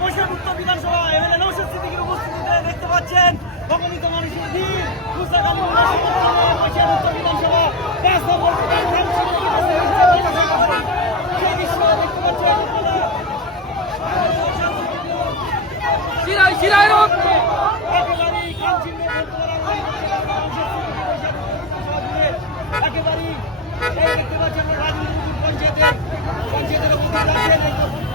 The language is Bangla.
বৈশাখ উত্তর বিধানসভা এমএলএ নওশাদ সিদ্দিকীর উপস্থিতিতে দেখতে পাচ্ছেন অগণিত মানুষের ভিড় মুসাকালী বৈশাখ উত্তর বিধানসভা 5 নম্বর সেই দৃশ্য দেখতে পাচ্ছেন একেবারেই কাঞ্চিন্ন একেবারেই দেখতে পাচ্ছেন রাজনীতি পঞ্চায়েতের মধ্যে